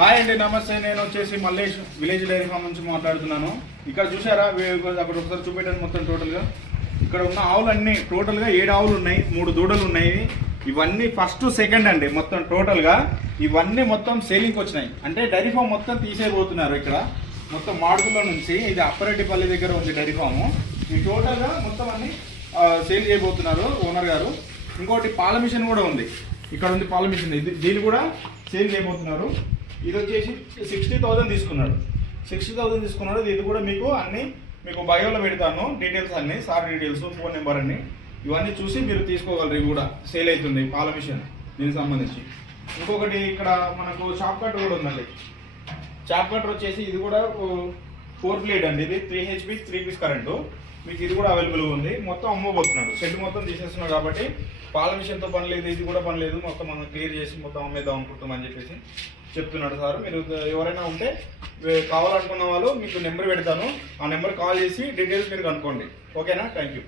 Hi అండి, నమస్తే. నేను వచ్చేసి మల్లేష్ విలేజ్ డైరీ ఫామ్ నుంచి మాట్లాడుతున్నాను. ఇక్కడ చూసారా, అక్కడ ఒకసారి చూపెట్టాను మొత్తం టోటల్గా. ఇక్కడ ఉన్న ఆవులన్నీ టోటల్గా 7 ఆవులు ఉన్నాయి, 3 దూడలు ఉన్నాయి. ఇవన్నీ ఫస్ట్ సెకండ్ అండి. మొత్తం టోటల్గా ఇవన్నీ మొత్తం సేలింగ్కి వచ్చినాయి. అంటే డైరీ ఫామ్ మొత్తం తీసేయబోతున్నారు. ఇక్కడ మొత్తం మాడుగులో నుంచి, ఇది అప్పరెడ్డిపల్లి దగ్గర ఉంది డైరీ ఫాము. ఈ టోటల్గా మొత్తం అన్ని సేల్ చేయబోతున్నారు ఓనర్ గారు. ఇంకోటి పాల మిషన్ కూడా ఉంది, ఇక్కడ ఉంది పాల మిషన్. దీన్ని కూడా సేల్ చేయబోతున్నారు. ఇది వచ్చేసి 60,000 తీసుకున్నాడు. 60,000 తీసుకున్నాడు. ఇది కూడా మీకు అన్ని మీకు బయోలో పెడతాను, డీటెయిల్స్ అన్ని, సార్ డీటెయిల్స్, ఫోన్ నెంబర్ అన్ని ఇవన్నీ చూసి మీరు తీసుకోగలరు. ఇవి కూడా సేల్ అవుతుంది పాల మిషన్ దీనికి సంబంధించి. ఇంకొకటి ఇక్కడ మనకు చాప్ కట్ కూడా ఉందండి. చాప్ కటర్ వచ్చేసి ఇది కూడా 4 ప్లేట్ అండి. ఇది 3 HP 3 పీస్ కరెంటు. మీకు ఇది కూడా అవైలబుల్గా ఉంది. మొత్తం అమ్మబోతున్నాడు, షెడ్ మొత్తం తీసేస్తున్నాడు కాబట్టి పాల మిషన్తో పని లేదు, ఇది కూడా పని లేదు. మొత్తం మనం క్లియర్ చేసి మొత్తం అమ్మేద్దాం అనుకుంటామని చెప్పేసి చెప్తున్నాడు సార్. మీరు ఎవరైనా ఉంటే కావాలనుకున్న వాళ్ళు మీకు నెంబర్ పెడతాను, ఆ నెంబర్ కాల్ చేసి డీటెయిల్స్ మీరు కనుక్కోండి. ఓకేనా? Thank you.